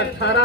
18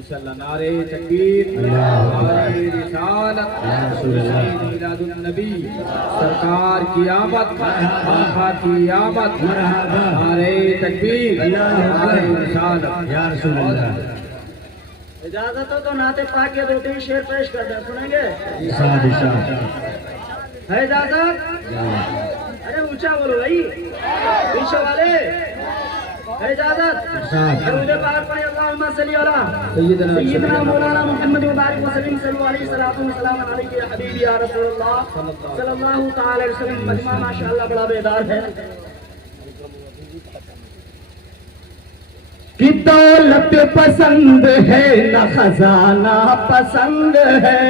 ماشاءاللہ نعرے تکبیر، نعرے رسالت، شہید میلاد النبی سرکار کی آمد، آقا کی آمد، نعرے تکبیر، نعرے رسالت یا رسول اللہ۔ اجازت ہو تو نعت پاک کے 2-3 شعر پیش کر دیں، سنیں گے؟ ہے اجازت؟ ارے اونچا بولو بھائی، پیچھے والے ہے اجازت؟ درود پاک پڑھیں، اللہم صلی علی سیدنا مولانا محمد مبارک وسلم، صلی علیہ الصلوۃ والسلام علیک یا حبیبی یا رسول اللہ صلی اللہ تعالی علیہ وسلم۔ مجمع ماشاءاللہ بڑا بیدار ہے۔ کہ دولت پسند ہے نہ خزانہ پسند ہے،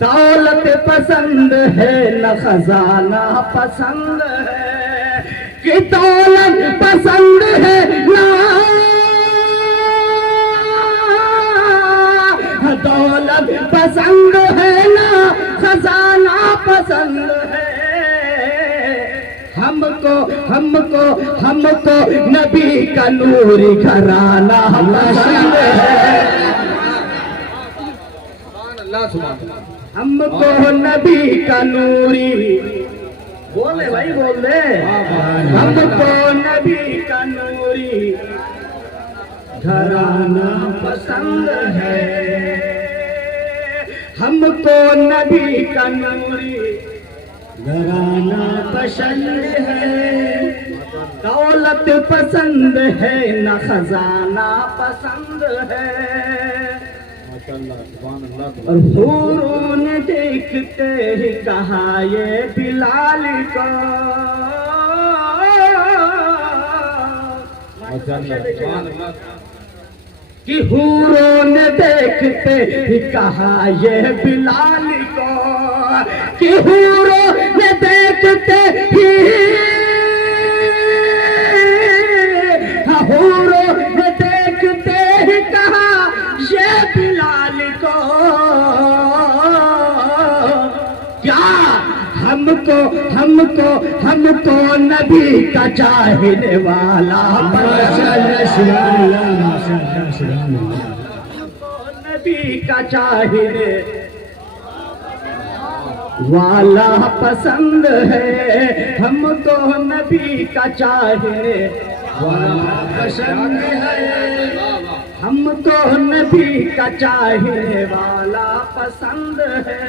دولت پسند ہے نہ خزانہ پسند ہے، کہ دولت پسند ہے نہ دولت پسند ہے نہ خزانہ پسند ہے، ہم کو نبی کا نور گھرانہ پسند ہے، ہم کو نبی کا نوری، بولے بھائی بولے، ہم کو نبی کا نوری گھرانہ پسند ہے، ہم کو نبی کا نوری گھرانہ پسند ہے، دولت پسند ہے نہ خزانہ پسند ہے، اور حوروں نے دیکھتے ہی کہا یہ بلال کو، کہ حوروں نے دیکھتے ہی کہا یہ بلال کو، کہ حوروں نے دیکھتے ہی، حوروں نے دیکھتے ہی کہا یہ بلال کو، کیا ہم کو نبی کا چاہنے والا نبی کا چاہنے والا پسند ہے، ہم کو نبی کا چاہنے والا پسند ہے، ہم کو نبی کا چاہنے والا پسند ہے،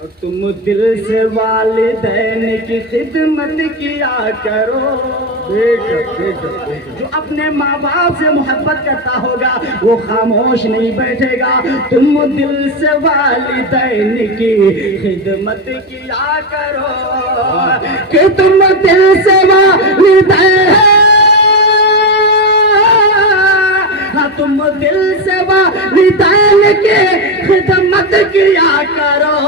اور تم دل سے والدین کی خدمت کیا کرو، جو اپنے ماں باپ سے محبت کرتا ہوگا وہ خاموش نہیں بیٹھے گا، تم دل سے والدین کی خدمت کیا کرو، کہ تم دل سے والدین، تم دل سے والدین کی خدمت کیا کرو،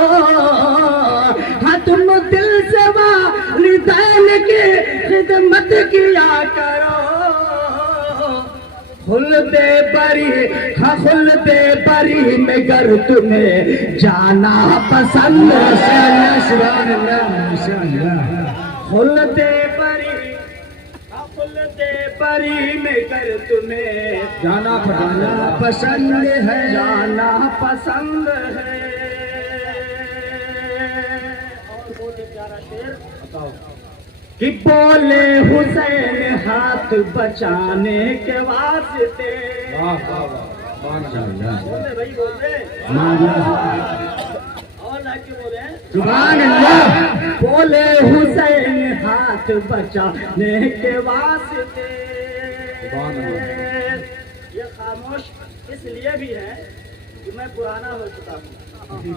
ہاں تم دل سے والدین کی خدمت کیا کرو، خلد بری، ہاں خلد بری میں گر تمہیں جانا پسند ہے، خلد بری، خلد بری میں گر تمہیں جانا پسند ہے، جانا پسند ہے، کہ بولے حسین ہاتھ بچانے کے واسطے، بولے بھائی بولے، اور لا کے بولے سبحان اللہ، بولے حسین ہاتھ بچانے کے واسطے، یہ خاموش اس لیے بھی ہے کہ میں پرانا ہو چکا ہوں،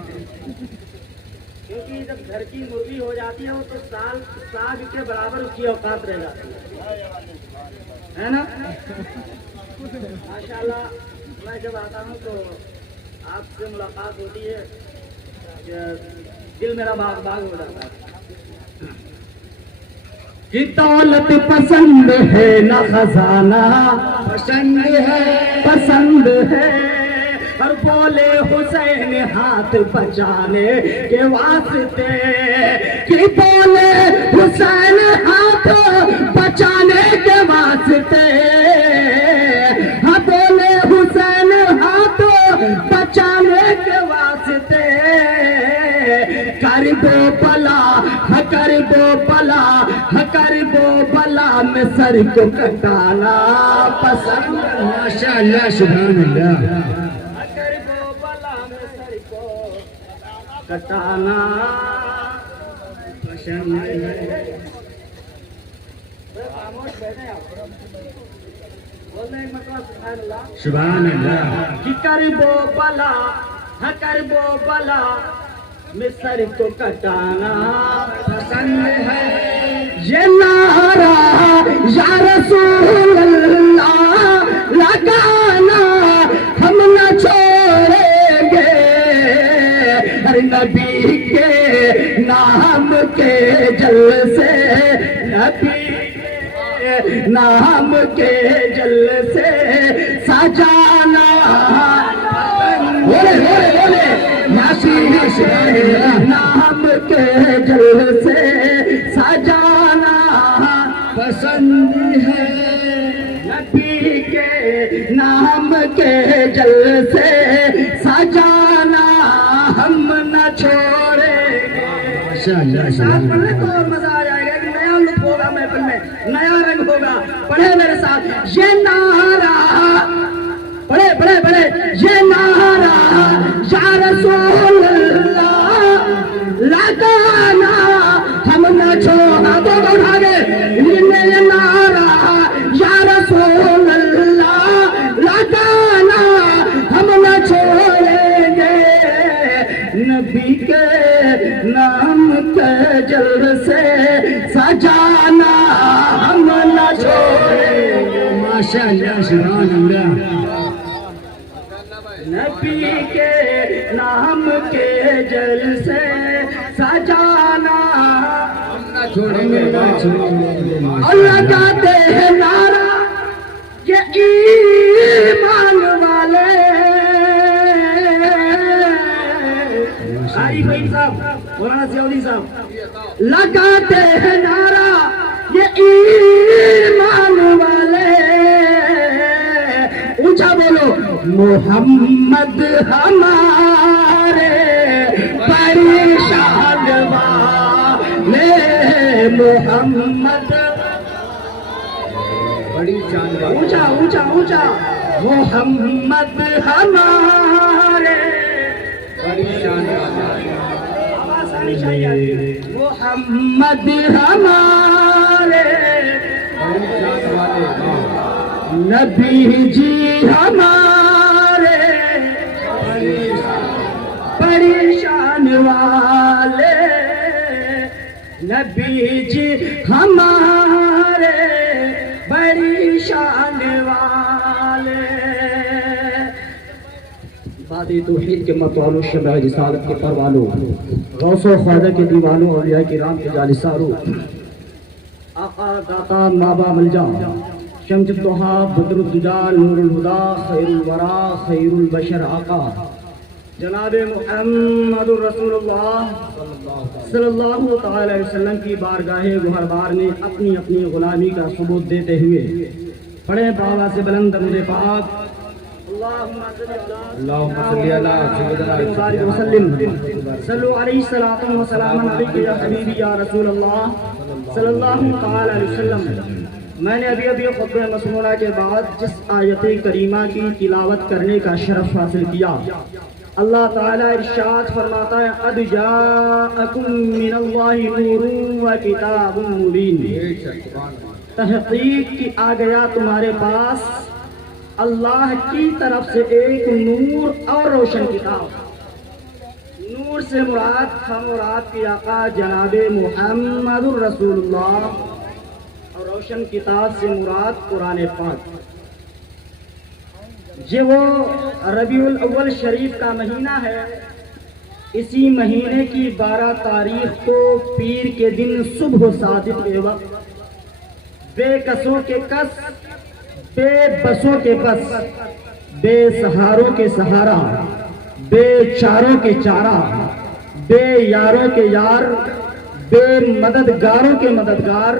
کیونکہ جب گھر کی مرغی ہو جاتی ہے وہ تو ساگ کے برابر اس کی اوقات رہ جاتی ہے نا، ماشاءاللہ میں جب آتا ہوں تو آپ سے ملاقات ہوتی ہے کہ دل میرا باغ باغ ہو جاتا ہے، کہ دولت پسند ہے نہ خزانہ پسند ہے، اور بولے حسین ہاتھ بچانے کے واسطے، کہ بولے حسین ہاتھ بچانے کے واسطے، واسطے ہاں بولے حسین ہاتھوں بچانے کے واسطے کربو بلا کربو بلا کربو بلا میں سر کو کٹانا پسند ماشاء اللہ سبحان اللہ کربو بلا میں سر کو کٹانا پسند ہے سبحان اللہ کہ کربو بلا کربو بلا میں سر کو کٹانا پسند ہے یہ نعرہ یا رسول اللہ لگانا ہم نہ چھوڑیں گے ہر نبی کے نام کے جلسے نبی کے نام کے جلسے سجانا بولے بولے بولے نام کے جلسے سجانا پسند ہے نبی کے نام کے جلسے سجانا ہم نہ چھوڑیں گے ماشاء اللہ ساتھ سبحان پڑھنے تو اللہ اور مزہ آ جائے گا کہ نیا لطف ہوگا محفل میں نیا رنگ ہوگا پڑھے میرے ساتھ یہ نعرہ پڑھے پڑھے پڑھے یہ نعرہ یا رسول اللہ لگانا ہم نہ چھوڑا تو اٹھا گے یہ نعرہ یا رسول اللہ لگانا ہم نہ چھوڑیں گے نبی کے نام کے جلسے سجانا ہم نہ چھوڑیں گے ماشاء اللہ سبحان اللہ نبی کے نام کے جلسے سجانا چھوڑیں گے اور لگاتے ہیں نعرہ یہ ایمان والے قاری بھائی صاحب مولانا سیودی صاحب لگاتے ہیں نعرہ یہ ایمان والے اونچا بولو محمد ہمارے پریشان والے محمد بڑی چاند اونچا اونچا اونچا محمد ہمارے بڑی چاند آواز آنی چاہیے محمد ہمارے بڑی چاند والے نبی جی ہمارے پریشان والے نبی جی ہمارے بڑی شان والے بات توحید کے متوالوں شمع رسالت کے پروانوں غوث و خواجہ کے دیوانوں اولیاء کرام کے جانثاروں آقا داتا نابا ملجا شمس الضحا بدر الدجا نور الہدا خیر الورا خیر البشر آقا جناب محمد رسول اللہ صلی اللہ تعالی علیہ وسلم کی بارگاہ گہربار میں اپنی اپنی غلامی کا ثبوت دیتے ہوئے پڑھے بالا سے بلند درود پاک اللہم صلی اللہ سیدنا وسلم صلو علیہ الصلوۃ والسلام علیک یا حبیبی یا رسول اللہ صلی اللہ تعالی علیہ وسلم میں نے ابھی خطبہ مسمونہ کے بعد جس آیت کریمہ کی تلاوت کرنے کا شرف حاصل کیا اللہ تعالیٰ ارشاد فرماتا ہے قد جاءکم من اللہ نور و کتاب مبین تحقیق کی آ گیا تمہارے پاس اللہ کی طرف سے ایک نور اور روشن کتاب نور سے مراد مراد کی آقا جناب محمد الرسول اللہ اور روشن کتاب سے مراد قرآن پاک یہ وہ ربیع الاول شریف کا مہینہ ہے اسی مہینے کی 12 تاریخ کو پیر کے دن صبح و صادق کے وقت بے کسوں کے کس بے بسوں کے بس بے سہاروں کے سہارا بے چاروں کے چارہ بے یاروں کے یار بے مددگاروں کے مددگار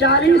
40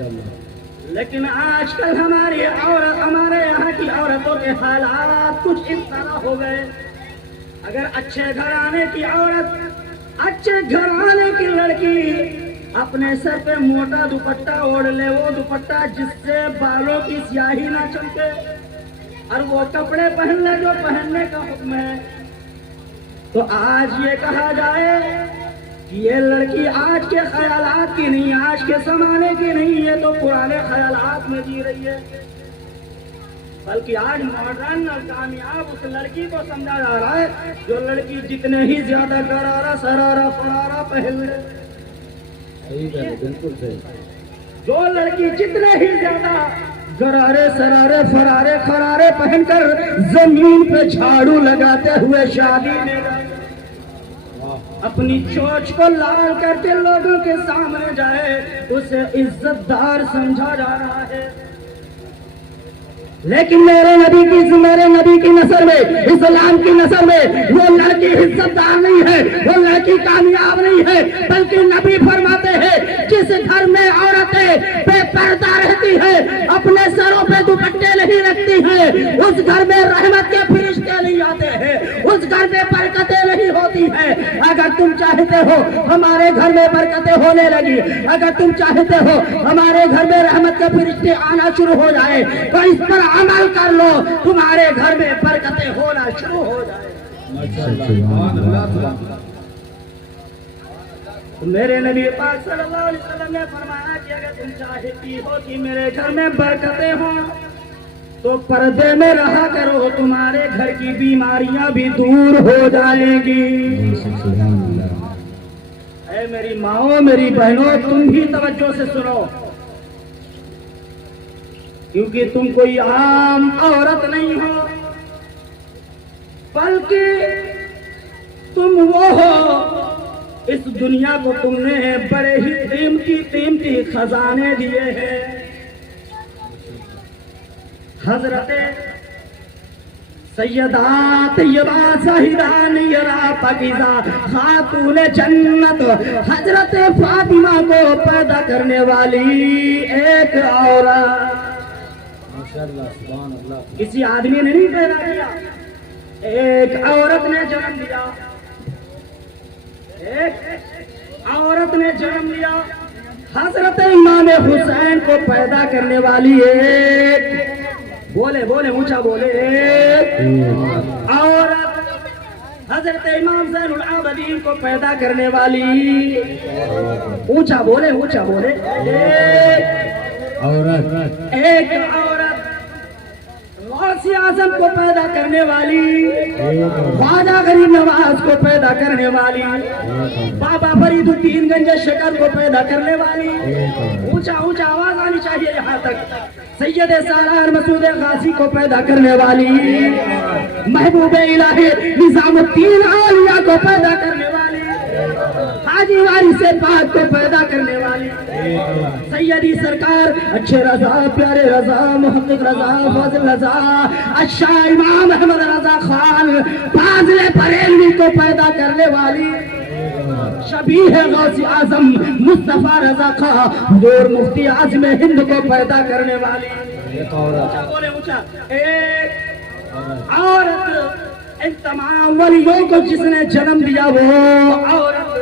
لیکن آج کل ہمارے یہاں کی عورتوں کے حالات کچھ اس طرح ہو گئے. اگر اچھے گھرانے کی عورت، اچھے گھرانے کی لڑکی اپنے سر پہ موٹا دوپٹہ اوڑھ لے، وہ دوپٹہ جس سے بالوں کی سیاہی نہ چمکے، اور وہ کپڑے پہن لے جو پہننے کا حکم ہے، تو آج یہ کہا جائے کہ یہ لڑکی آج کے خیالات کی نہیں، آج کے زمانے کی نہیں، یہ تو پرانے خیالات میں جی رہی ہے. بلکہ آج ماڈرن اور کامیاب اس لڑکی کو سمجھا جا رہا ہے جو لڑکی جتنے ہی زیادہ غرارہ سرارہ فرارہ پہن لے. بالکل صحیح. جو لڑکی جتنے ہی زیادہ غرارے سرارے فرارے خرارے پہن کر زمین پہ جھاڑو لگاتے ہوئے شادی میں اپنی چونچ کو لال کر کے لوگوں کے سامنے جائے، اسے عزت دار سمجھا جا رہا ہے. لیکن میرے نبی کی نظر میں، اسلام کی نظر میں وہ لڑکی عزت دار نہیں ہے، وہ لڑکی کامیاب نہیں ہے، بلکہ نبی فرماتے ہیں جس گھر میں عورتیں بے پردہ رہتی ہیں، اپنے سروں پہ دوپٹے نہیں رکھتی ہیں، اس گھر میں رحمت کے فرشتے نہیں آتے ہیں، اس گھر میں برکتیں نہیں ہوتی ہیں. اگر تم چاہتے ہو ہمارے گھر میں برکتیں ہونے لگی، اگر تم چاہتے ہو ہمارے گھر میں رحمت کے فرشتے آنا شروع ہو جائے، تو اس پر عمل کر لو، تمہارے گھر میں برکتیں ہونا شروع ہو جائے. میرے نبی پاک صلی اللہ علیہ وسلم نے فرمایا کہ اگر تم چاہتی ہو کہ میرے گھر میں برکتیں ہوں تو پردے میں رہا کرو، تمہارے گھر کی بیماریاں بھی دور ہو جائیں گی. اے میری ماؤں، میری بہنوں، تم بھی توجہ سے سنو، کیونکہ تم کوئی عام عورت نہیں ہو، بلکہ تم وہ ہو، اس دنیا کو تم نے بڑے ہی قیمتی خزانے دیے ہیں. حضرت سیدہ طیبہ زاہدہ نیرہ پاکیزہ خاتون جنت حضرت فاطمہ کو پیدا کرنے والی ایک عورت، کسی آدمی نے نہیں پیدا کیا، ایک عورت نے جنم دیا، ایک عورت نے جنم دیا. حضرت امام حسین کو پیدا کرنے والی ایک، بولے اونچا بولے، ایک عورت. حضرت امام زین العابدین کو پیدا کرنے والی، اونچا بولے، ایک عورت. غوث اعظم کو پیدا کرنے والی، خواجہ غریب نواز کو پیدا کرنے والی، بابا فرید الدین گنج شکر کو پیدا کرنے والی. اونچا آواز آنی چاہیے یہاں تک. سید سالار مسعود غازی کو پیدا کرنے والی، محبوب الہی نظام الدین اولیاء کو پیدا کرنے والی، حاجی وارث پاک کو پیدا کرنے والی. سیدی سرکار اچھے رضا، پیارے رضا، محمد رضا، فاضل رضا، شاہ امام احمد رضا خان فاضل بریلوی کو پیدا کرنے والی. شبیہ غوث اعظم مصطفیٰ رضا خان حضور مفتی اعظم ہند کو پیدا کرنے والی. ایک عورت، ان تمام ولیوں کو جس نے جنم دیا وہ عورت.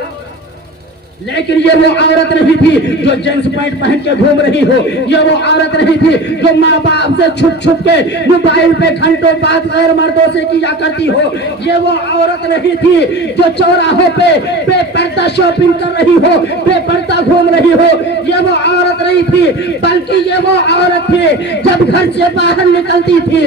لیکن یہ وہ عورت نہیں تھی جو جینس پینٹ پہن کے گھوم رہی ہو، یہ وہ عورت نہیں تھی جو ماں باپ سے چھپ کے موبائل پہ گھنٹوں بات غیر مردوں سے کیا کرتی ہو، یہ وہ عورت نہیں تھی جو چوراہوں پہ بے پردہ شاپنگ کر رہی ہو، بے پردہ گھوم رہی ہو. یہ وہ عورت نہیں تھی، بلکہ یہ وہ عورت تھی جب گھر سے باہر نکلتی تھی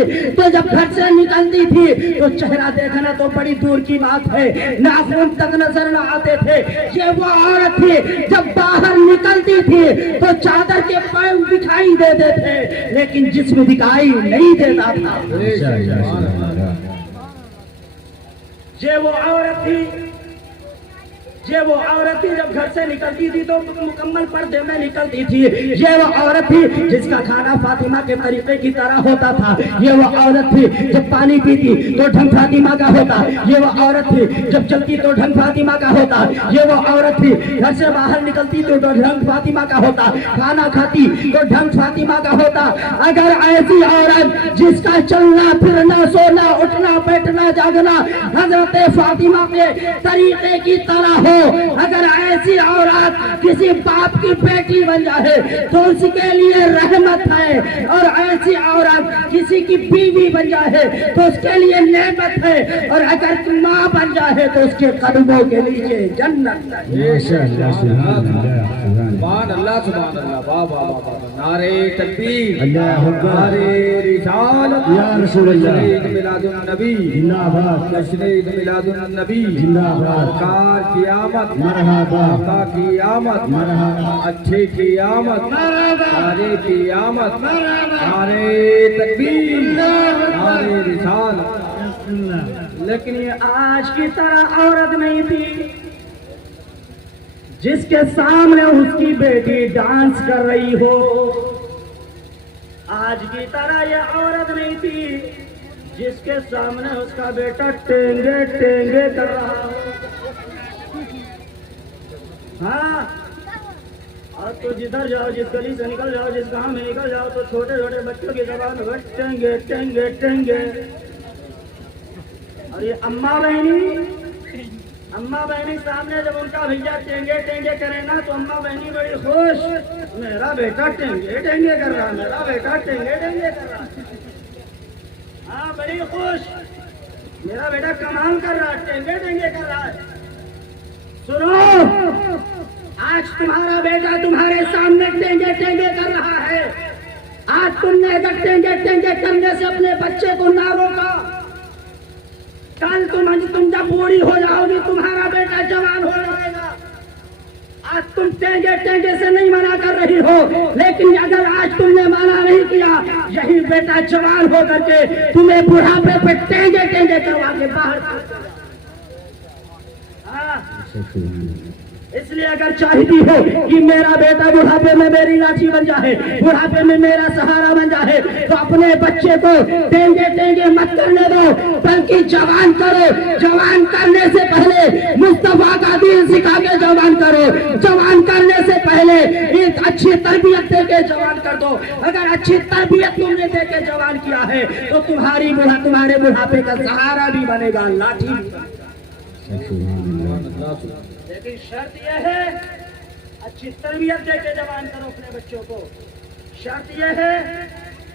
تو چہرہ دیکھنا تو بڑی دور کی بات ہے، ناخن تک نظر نہ آتے تھے. یہ وہ عورت تھی جب باہر نکلتی تھی تو چادر کے پاؤں دکھائی دیتے تھے لیکن جسم دکھائی نہیں دیتا تھا. یہ وہ عورت تھی یہ وہ عورت تھی جب گھر سے نکلتی تھی تو مکمل پردے میں نکلتی تھی. یہ وہ عورت تھی جس کا کھانا فاطمہ کے طریقے کی طرح ہوتا تھا. یہ وہ عورت تھی جب پانی پیتی تو ڈھنگ فاطمہ کا ہوتا. یہ وہ عورت تھی جب چلتی تو ڈھنگ فاطمہ کا ہوتا. یہ وہ عورت تھی گھر سے باہر نکلتی تو ڈھنگ فاطمہ کا ہوتا. کھانا کھاتی تو ڈھنگ فاطمہ کا ہوتا. اگر ایسی عورت جس کا چلنا پھرنا سونا اٹھنا بیٹھنا جاگنا حضرت فاطمہ کے طریقے کی طرح ہو, اگر ایسی عورت کسی باپ کی بیٹی بن جائے تو اس کے لیے رحمت ہے, اور ایسی عورت کسی کی بیوی بن جائے تو اس کے لیے نعمت ہے, اور اگر ماں بن جائے تو اس کے قدموں کے نیچے جنت ہے. سبحان اللہ سبحان اللہ. واہ واہ واہ. نعرے تکبیر, نعرے رسالت, یا رسول اللہ, عید میلاد النبی زندہ باد, جشن عید میلاد النبی زندہ باد, کار کی آمد, مرحبا, آقا کی آمد, مرحبا, اچھے کی آمد, نعرے کی آمد, نعرے تکبیر, نعرے رسالت. لیکن یہ آج کی طرح عورت نہیں تھی جس کے سامنے اس کی بیٹی ڈانس کر رہی ہو. آج کی طرح یہ عورت نہیں تھی جس کے سامنے اس کا بیٹا ٹینگے ٹینگے کر رہا ہو. ہاں, اور تو جدھر جاؤ, جس گلی سے نکل جاؤ, جس گاؤں میں نکل جاؤ تو چھوٹے چھوٹے بچوں کی زبان میں ٹینگے ٹینگے ٹینگے. اور یہ اماں بہنی سامنے جب ان کا بھیا ٹینگے ٹینگے کرے نا تو اماں بہنی بڑی خوش, میرا بیٹا ٹینگے ٹینگے کر رہا, میرا بیٹا ٹینگے ٹینگے کر رہا. ہاں, بڑی خوش, میرا بیٹا کمال کر رہا, ٹینگے ٹینگے کر رہا ہے. سنو, آج تمہارا بیٹا تمہارے سامنے ٹینگے ٹینگے کر رہا ہے. آج تم نے اگر ٹینگے ٹینگے کرنے سے اپنے بچے کو نہ روکا, کل تم جب بوڑھی ہو جاؤ گی تمہارا بیٹا جوان ہو جائے گا. آج تم ٹینگے ٹینگے سے نہیں منع کر رہی ہو, لیکن اگر آج تم نے منع نہیں کیا, یہی بیٹا جوان ہو کر کے تمہیں بڑھاپے پہ ٹینگے ٹینگے کروا کے باہر. اس لیے اگر چاہتی ہو کہ میرا بیٹا بڑھاپے میں میری لاٹھی بن جائے, بڑھاپے میں میرا سہارا بن جائے, تو اپنے بچے کو ٹینگے ٹینگے مت کرنے دو, بلکہ جوان کرو. جوان کرنے سے پہلے مصطفیٰ کا دین سکھا کے جوان کرو. جوان کرنے سے پہلے ایک اچھی تربیت دے کے جوان کر دو. اگر اچھی تربیت تم نے دے کے جوان کیا ہے تو تمہارے بڑھاپے کا سہارا بھی بنے گا, لاٹھی بھی بنے گا. لیکن شرط یہ ہے اچھی تربیت دے کے جوان کرو اپنے بچوں کو. شرط یہ ہے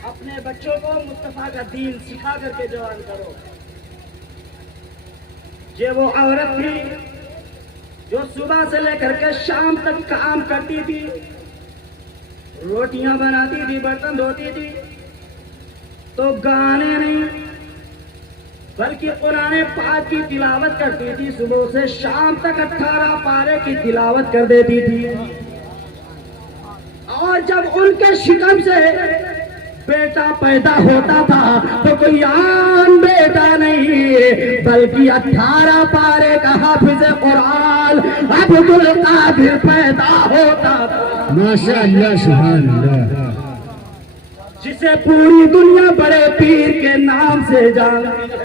اپنے بچوں کو مصطفیٰ کا دین سکھا کر کے جوان کرو. یہ وہ عورت تھی جو صبح سے لے کر کے شام تک کام کرتی تھی, روٹیاں بناتی تھی, برتن دھوتی تھی, تو گانے نہیں بلکہ قرآن پاک کی تلاوت کرتی تھی. صبح سے شام تک 18 پارے کی تلاوت کر دیتی تھی. اور جب ان کے شکم سے بیٹا پیدا ہوتا تھا تو کوئی عام بیٹا نہیں بلکہ 18 پارے کا حافظ قرآن عبد القادر پیدا ہوتا تھا. ماشاء اللہ, سبحان اللہ, جسے پوری دنیا بڑے پیر کے نام سے جانتی ہے.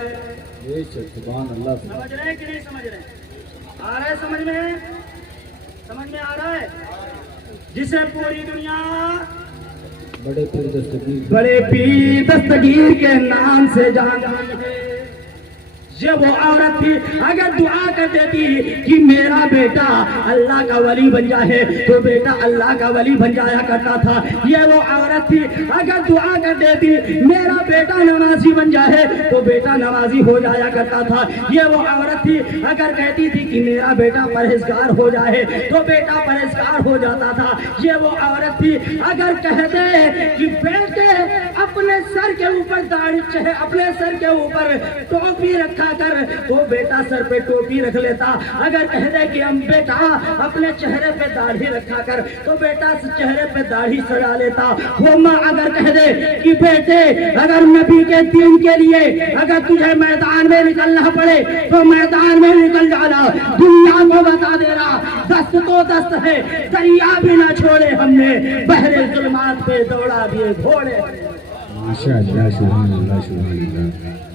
سبحان اللہ. سمجھ رہے ہیں کہ نہیں سمجھ رہے ہیں؟ آ رہا ہے سمجھ میں آ رہا ہے. جسے پوری دنیا بڑے پیر دستگیر کے نام سے جانتی ہے. یہ وہ عورت تھی اگر دعا کر دیتی کہ میرا بیٹا اللہ کا ولی بن جائے تو بیٹا اللہ کا ولی بن جایا کرتا تھا. یہ وہ عورت تھی اگر دعا کر دیتی میرا بیٹا نمازی بن جائے تو بیٹا نمازی ہو جایا کرتا تھا. یہ وہ عورت تھی اگر کہتی تھی کہ میرا بیٹا پرہیزگار ہو جائے تو بیٹا پرہیزگار ہو جاتا تھا. یہ وہ عورت تھی اگر کہتے کہ بیٹے اپنے سر کے اوپر داڑھی اپنے سر کے اوپر ٹوپی رکھا اٹھا کر تو بیٹا سر پہ ٹوپی رکھ لیتا. اگر کہہ دے کہ ہم بیٹا اپنے چہرے پہ داڑھی رکھا کر تو بیٹا چہرے پہ داڑھی سجا لیتا. وہ ماں اگر کہہ دے کہ بیٹے اگر نبی کے دین کے لیے اگر تجھے میدان میں نکلنا پڑے تو میدان میں نکل جانا. دنیا کو بتا دے رہا دست تو دست ہے, دریا بھی نہ چھوڑے ہم نے, بحر ظلمات پہ دوڑا دیے گھوڑے. ماشاء اللہ, سبحان اللہ, سبحان اللہ.